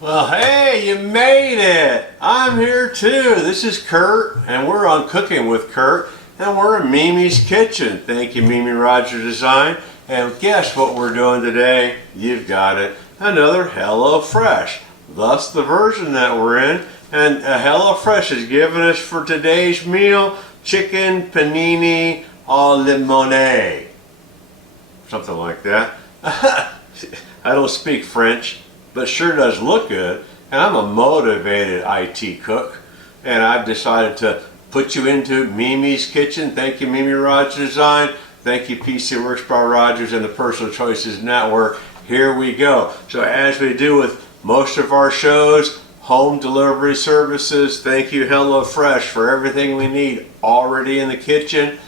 Well, hey, you made it! I'm here too. This is Kurt, and we're on Cooking with Kurt, and we're in Mimi's kitchen. Thank you, Mimi Roger Design. And guess what we're doing today? You've got it. Another HelloFresh. Thus the version that we're in. And HelloFresh has given us for today's meal chicken panini au limone. Something like that. I don't speak French, but sure does look good. And I'm a motivated IT cook, and I've decided to put you into Mimi's kitchen. Thank you, Mimi Roger Design. Thank you, PCworks by Rogers and the Personal Choices Network. Here we go. So as we do with most of our shows, home delivery services, thank you HelloFresh for everything we need already in the kitchen.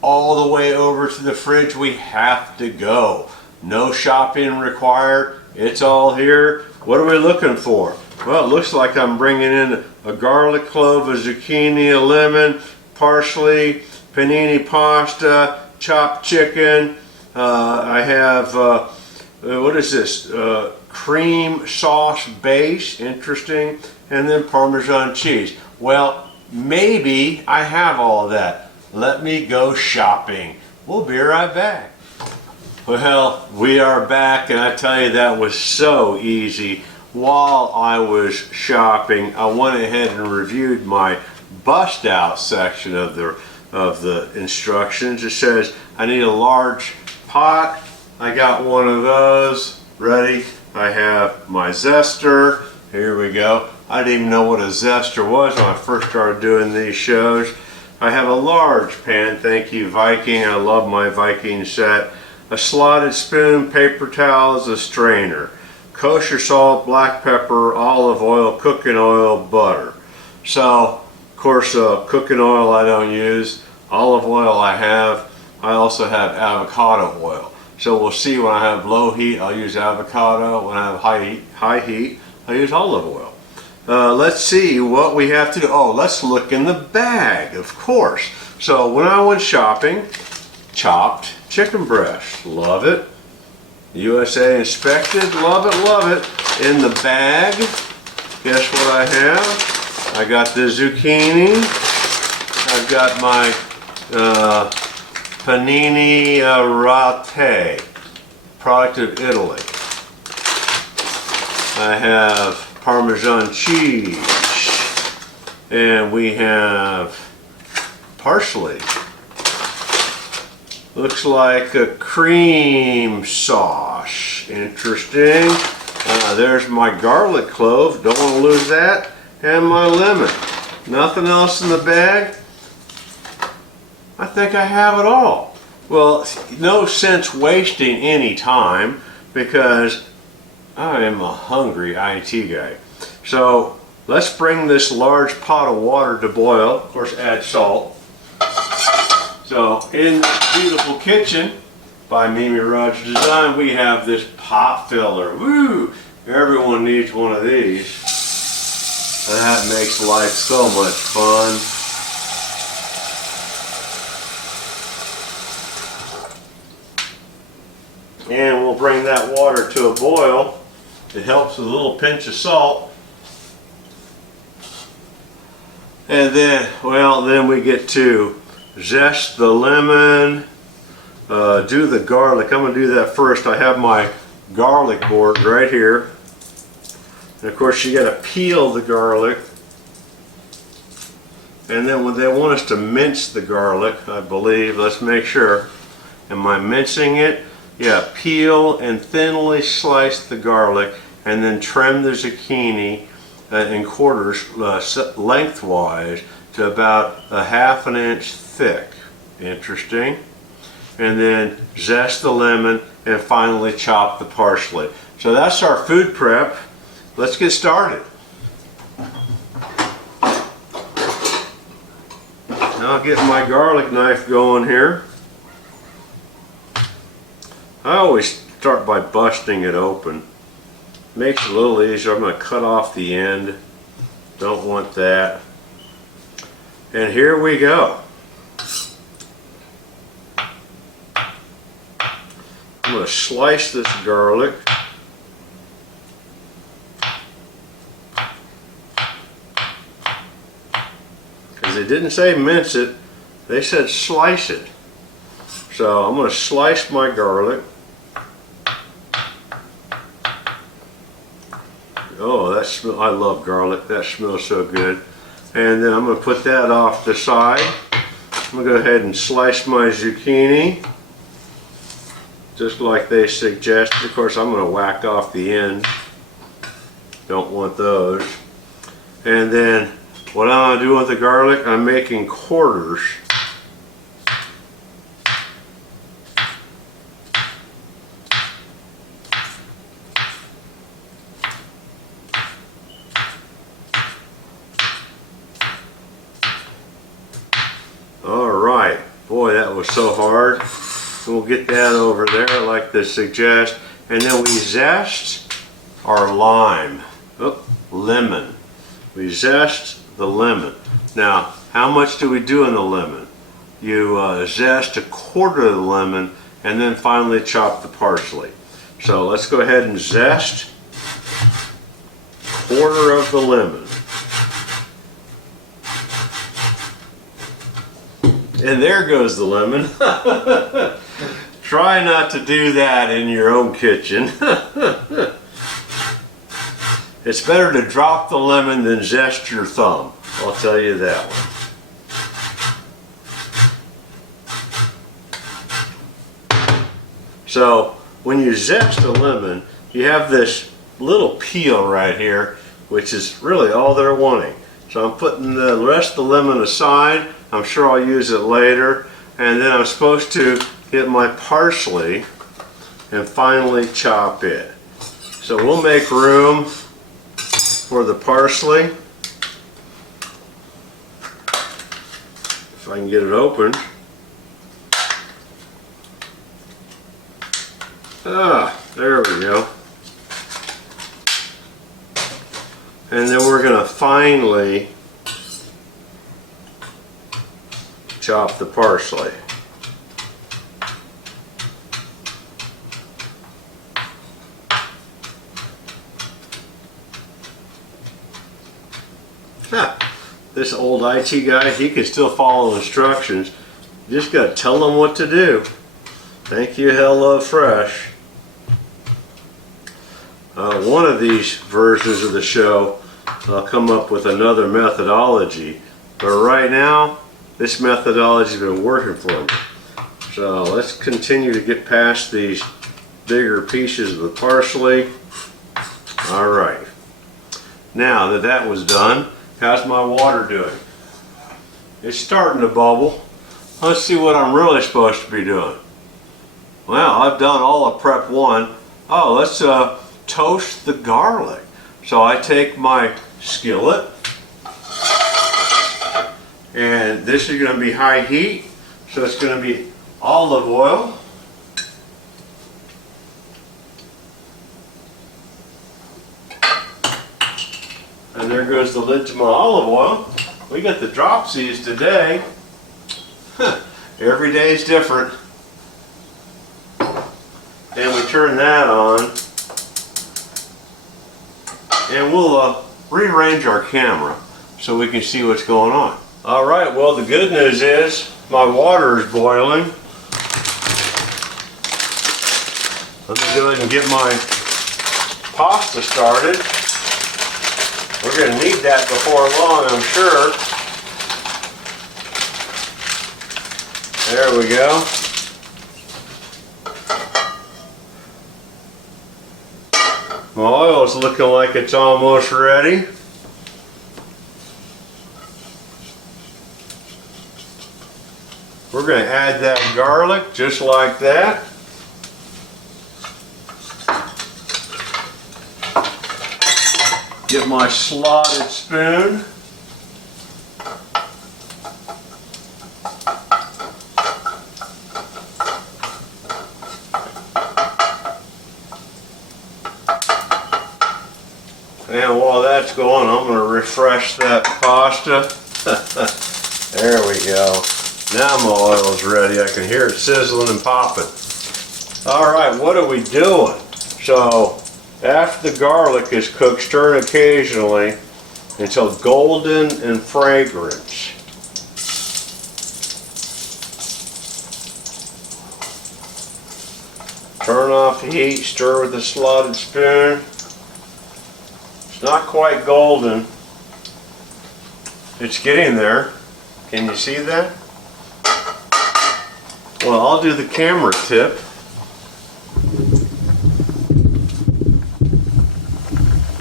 All the way over to the fridge we have to go. No shopping required. It's all here. What are we looking for? Well, it looks like I'm bringing in a garlic clove, a zucchini, a lemon, parsley, panini pasta, chopped chicken. I have, what is this? Cream sauce base, interesting, and then Parmesan cheese. Well, maybe I have all of that. Let me go shopping. We'll be right back. Well, we are back, and I tell you, that was so easy. While I was shopping, I went ahead and reviewed my bust out section of the instructions. It says I need a large pot. I got one of those ready. I have my zester. Here we go. I didn't even know what a zester was when I first started doing these shows. I have a large pan. Thank you, Viking. I love my Viking set. A slotted spoon, paper towels, a strainer, kosher salt, black pepper, olive oil, cooking oil, butter. So, of course, cooking oil I don't use. Olive oil I have. I also have avocado oil. So we'll see, when I have low heat, I'll use avocado. When I have high heat, I'll use olive oil. Let's see what we have to do. Oh, let's look in the bag, of course. So when I went shopping, chopped chicken breast, love it. USA inspected, love it. In the bag, guess what I have? I got the zucchini. I've got my panini ratte, product of Italy. I have Parmesan cheese, and we have parsley. Looks like a cream sauce. Interesting. There's my garlic clove. Don't want to lose that. And my lemon. Nothing else in the bag. I think I have it all. Well, no sense wasting any time because I am a hungry IT guy. So let's bring this large pot of water to boil. Of course, add salt. So in the beautiful kitchen by Mimi Roger Design, we have this pot filler. Woo! Everyone needs one of these. And that makes life so much fun. And we'll bring that water to a boil. It helps with a little pinch of salt. And then, well, then we get to zest the lemon, do the garlic. I'm going to do that first. I have my garlic board right here. And of course you got to peel the garlic. And then when they want us to mince the garlic, I believe, let's make sure. Am I mincing it? Yeah, peel and thinly slice the garlic and then trim the zucchini in quarters lengthwise to about a ½ inch thick. Interesting. And then zest the lemon and finally chop the parsley. So that's our food prep. Let's get started. Now I'll get my garlic knife going here. I always start by busting it open. Makes it a little easier. I'm going to cut off the end. Don't want that. And here we go. I'm going to slice this garlic. because they didn't say mince it, they said slice it. So I'm going to slice my garlic. Oh, that smell, I love garlic. That smells so good. And then I'm going to put that off the side. I'm going to go ahead and slice my zucchini, just like they suggested. Of course, I'm going to whack off the ends. Don't want those. And then what I'm going to do with the garlic, I'm making quarters. Alright, boy, that was so hard. We'll get that over there like they suggest. And then we zest our lime. Oh, lemon. We zest the lemon. Now, how much do we do in the lemon? You zest a quarter of the lemon and then finally chop the parsley. So let's go ahead and zest a quarter of the lemon. And there goes the lemon. Try not to do that in your own kitchen. It's better to drop the lemon than zest your thumb. I'll tell you that one. So when you zest a lemon, you have this little peel right here, which is really all they're wanting. So I'm putting the rest of the lemon aside. I'm sure I'll use it later. And then I'm supposed to get my parsley and finally chop it. So we'll make room for the parsley. If I can get it open. Ah, there we go. And then we're going to finally chop the parsley. This old IT guy, he can still follow instructions. You just got to tell him what to do. Thank you, HelloFresh. One of these versions of the show, I'll come up with another methodology. But right now, this methodology has been working for me. So let's continue to get past these bigger pieces of the parsley. All right. Now that that was done, how's my water doing? It's starting to bubble. Let's see what I'm really supposed to be doing. Well, I've done all of prep one. Oh, let's toast the garlic. So I take my skillet, and this is going to be high heat, so it's going to be olive oil. And there goes the lid to my olive oil. We got the dropsies today. Every day is different. And we turn that on. And we'll rearrange our camera so we can see what's going on. All right, well, the good news is my water is boiling. Let me go ahead and get my pasta started. We're going to need that before long, I'm sure. There we go. My oil is looking like it's almost ready. We're going to add that garlic just like that. Get my slotted spoon. And while that's going, I'm going to refresh that pasta. There we go. Now my oil's ready. I can hear it sizzling and popping. Alright, what are we doing? So, after the garlic is cooked, stir it occasionally until golden and fragrant. Turn off the heat, stir with a slotted spoon. It's not quite golden. It's getting there. Can you see that? Well, I'll do the camera tip.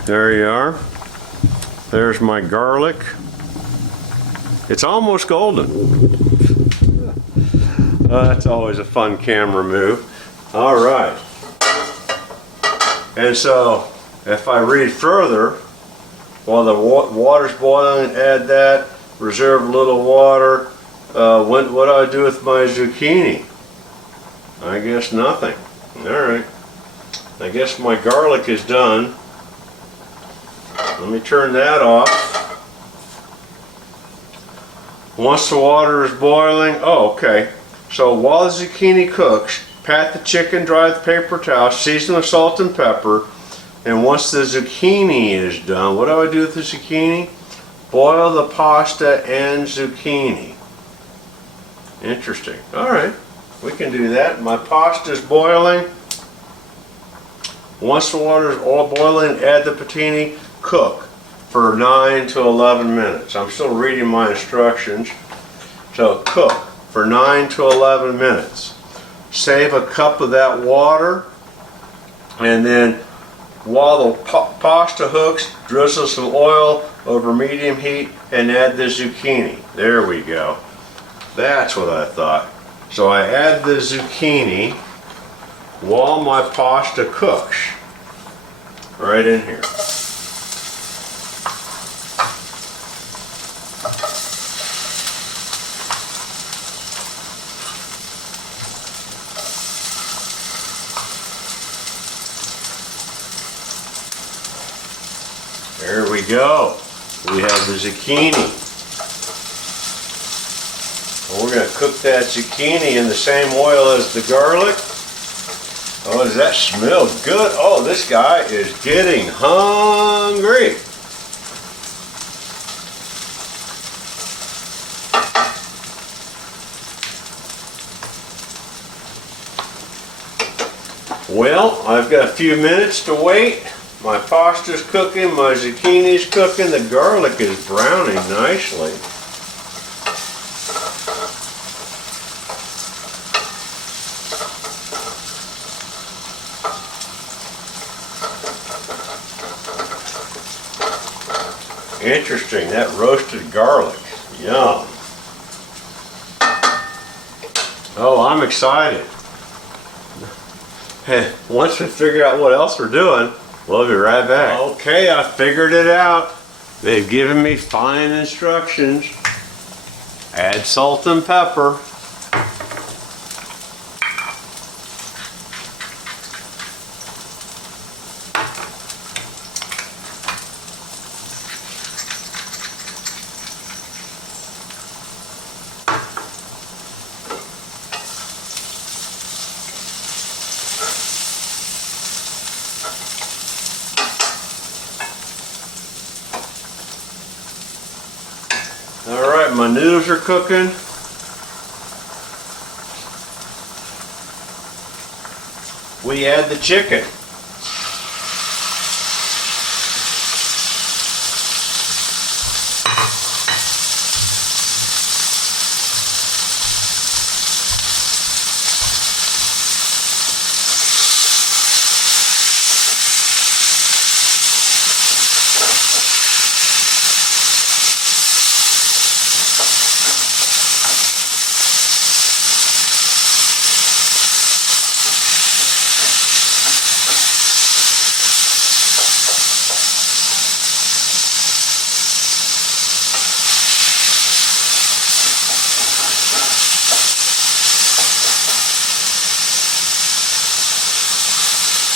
There you are. There's my garlic. It's almost golden. That's always a fun camera move. All right. And so, if I read further, while the water's boiling, add that, reserve a little water. What do I do with my zucchini? I guess nothing. Alright. I guess my garlic is done. Let me turn that off. Once the water is boiling, oh, okay. So while the zucchini cooks, pat the chicken dry with paper towel, season with salt and pepper, and once the zucchini is done, what do I do with the zucchini? Boil the pasta and zucchini. Interesting. Alright, we can do that. My pasta is boiling. Once the water is all boiling, add the patini, cook for 9 to 11 minutes. I'm still reading my instructions. So cook for 9 to 11 minutes. Save a cup of that water, and then while the pasta hooks, drizzle some oil over medium heat and add the zucchini. There we go. That's what I thought. So I add the zucchini while my pasta cooks. Right in here. There we go. We have the zucchini. Well, we're going to cook that zucchini in the same oil as the garlic. Oh, does that smell good? Oh, this guy is getting hungry. Well, I've got a few minutes to wait. My pasta's cooking, my zucchini's cooking, the garlic is browning nicely. Interesting, that roasted garlic. Yum. Oh, I'm excited. Once we figure out what else we're doing, we'll be right back. Okay, I figured it out. They've given me fine instructions. Add salt and pepper. Alright, my noodles are cooking. We add the chicken.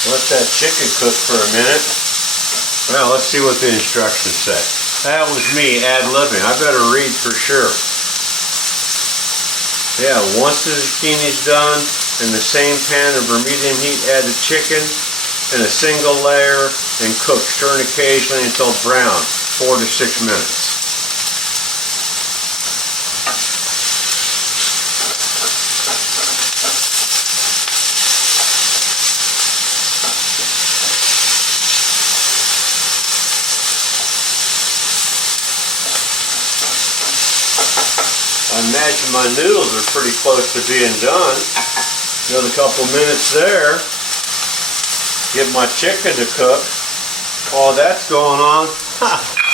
Let that chicken cook for a minute. Well, let's see what the instructions say. That was me ad-libbing. I better read for sure. Yeah, once the zucchini's done, in the same pan over medium heat, add the chicken in a single layer and cook, stirring occasionally until brown, 4 to 6 minutes. I imagine my noodles are pretty close to being done. Another couple minutes there. Get my chicken to cook. While that's going on,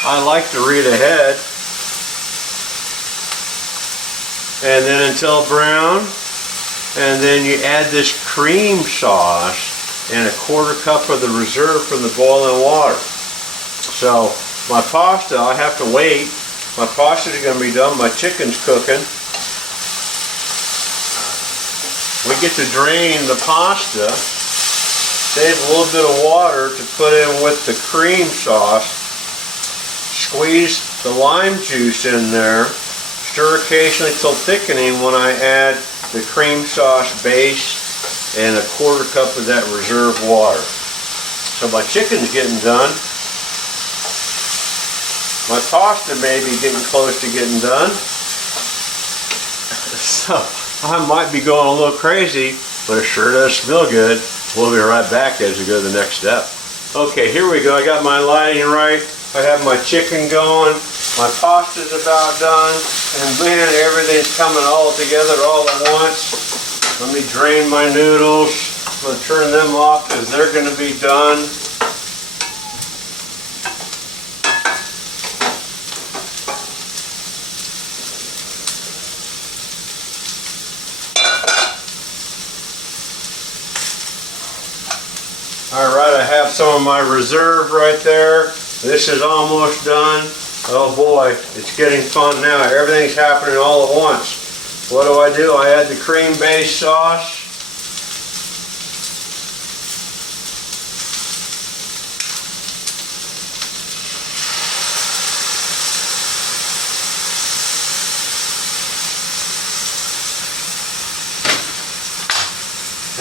I like to read ahead. And then until brown. And then you add this cream sauce and a 1/4 cup of the reserve from the boiling water. So my pasta, I have to wait. My pasta is going to be done. My chicken's cooking. We get to drain the pasta. Save a little bit of water to put in with the cream sauce. Squeeze the lime juice in there. Stir occasionally till thickening when I add the cream sauce base and a 1/4 cup of that reserve water. So my chicken's getting done. My pasta may be getting close to getting done. So I might be going a little crazy, but it sure does smell good. We'll be right back as we go to the next step. Okay, here we go. I got my lighting right. I have my chicken going. My pasta's about done. And man, everything's coming all together all at once. Let me drain my noodles. I'm going to turn them off because they're going to be done. Alright, I have some of my reserve right there. This is almost done. Oh boy, it's getting fun now. Everything's happening all at once. What do? I add the cream-based sauce.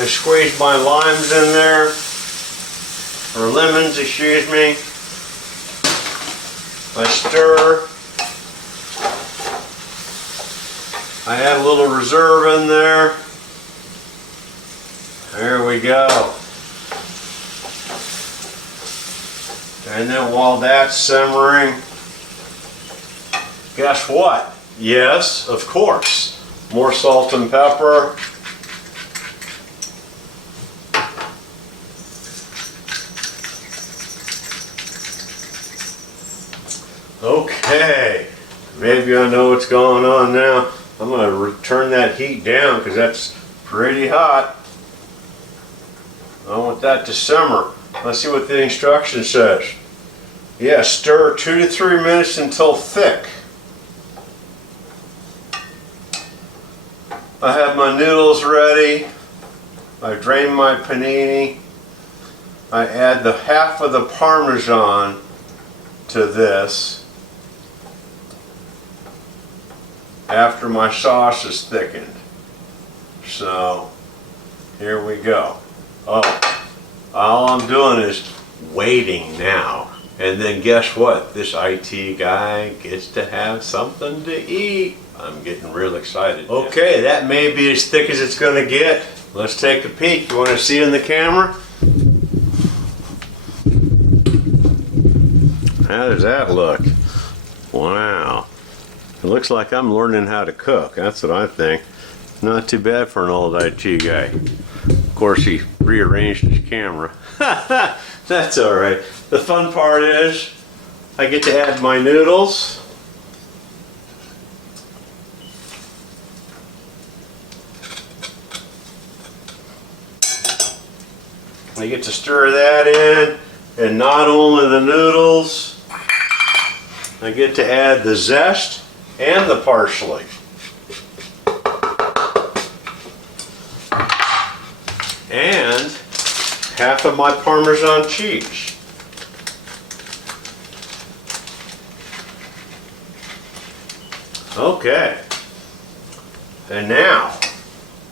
I squeeze my limes in there. Or lemons, excuse me. I stir. I add a little reserve in there. There we go. And then while that's simmering, guess what? Yes, of course. More salt and pepper. Okay, maybe I know what's going on now. I'm going to turn that heat down because that's pretty hot. I want that to simmer. Let's see what the instruction says. Yeah, stir 2 to 3 minutes until thick. I have my noodles ready. I drain my panini. I add the half of the Parmesan to this. After my sauce is thickened. So here we go. Oh, all I'm doing is waiting now. And then guess what? This IT guy gets to have something to eat. I'm getting real excited. Okay, that may be as thick as it's going to get. Let's take a peek. You want to see in the camera? How does that look? Wow. It looks like I'm learning how to cook. That's what I think. Not too bad for an old IT guy. Of course, he rearranged his camera. That's all right. The fun part is I get to add my noodles. I get to stir that in, and not only the noodles, I get to add the zest and the parsley. And half of my Parmesan cheese. Okay. And now,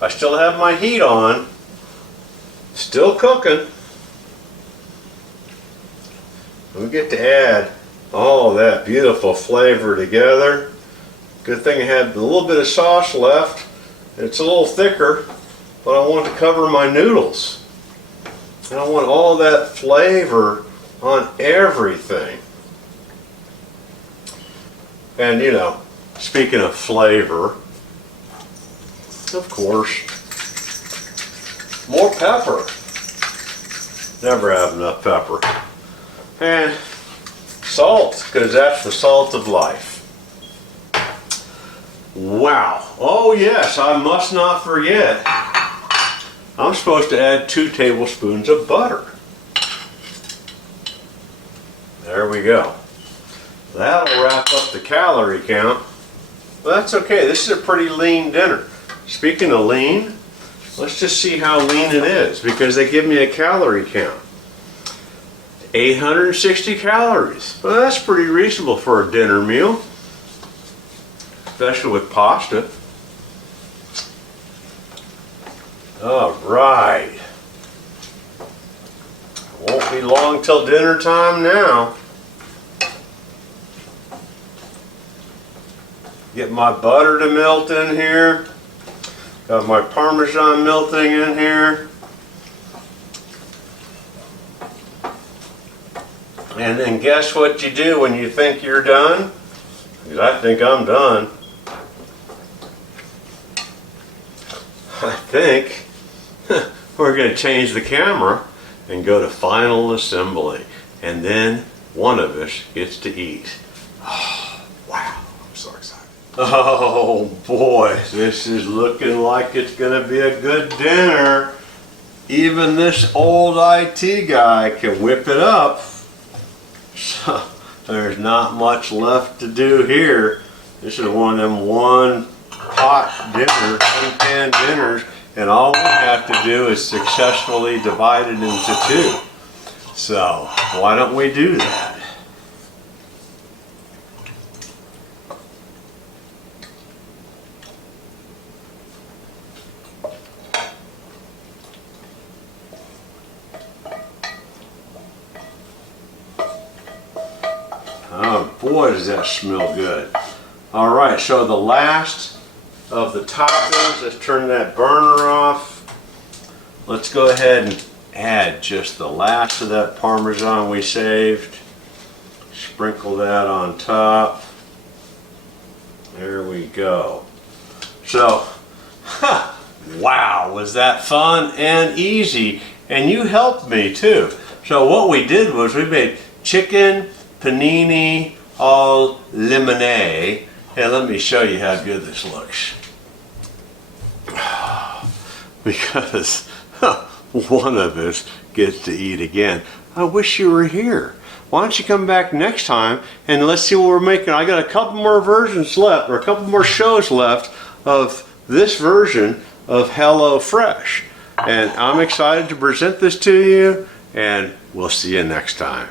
I still have my heat on, still cooking. We get to add all that beautiful flavor together. Good thing I had a little bit of sauce left. It's a little thicker, but I want to cover my noodles. And I want all that flavor on everything. And you know, speaking of flavor, of course, more pepper. Never have enough pepper. And salt, because that's the salt of life. Wow. Oh yes, I must not forget. I'm supposed to add 2 tablespoons of butter. There we go. That'll wrap up the calorie count. But that's okay. This is a pretty lean dinner. Speaking of lean, let's just see how lean it is, because they give me a calorie count. 860 calories. Well, that's pretty reasonable for a dinner meal, especially with pasta. All right. Won't be long till dinner time now. Get my butter to melt in here. Got my Parmesan melting in here. And then guess what you do when you think you're done? Because I think I'm done. I think we're going to change the camera and go to final assembly. And then one of us gets to eat. Oh, wow, I'm so excited. Oh boy, this is looking like it's going to be a good dinner. Even this old IT guy can whip it up. So there's not much left to do here. This is one of them one-pot dinners, one-pan dinners, and all we have to do is successfully divide it into 2. So why don't we do that? Oh boy, does that smell good. All right, so the last of the toppings, let's turn that burner off. Let's go ahead and add just the last of that Parmesan we saved. Sprinkle that on top. There we go. So, wow, was that fun and easy? And you helped me too. So what we did was we made chicken panini al limone. And let me show you how good this looks. Because one of us gets to eat again. I wish you were here. Why don't you come back next time and let's see what we're making. I got a couple more versions left, or a couple more shows left of this version of Hello Fresh. And I'm excited to present this to you, and we'll see you next time.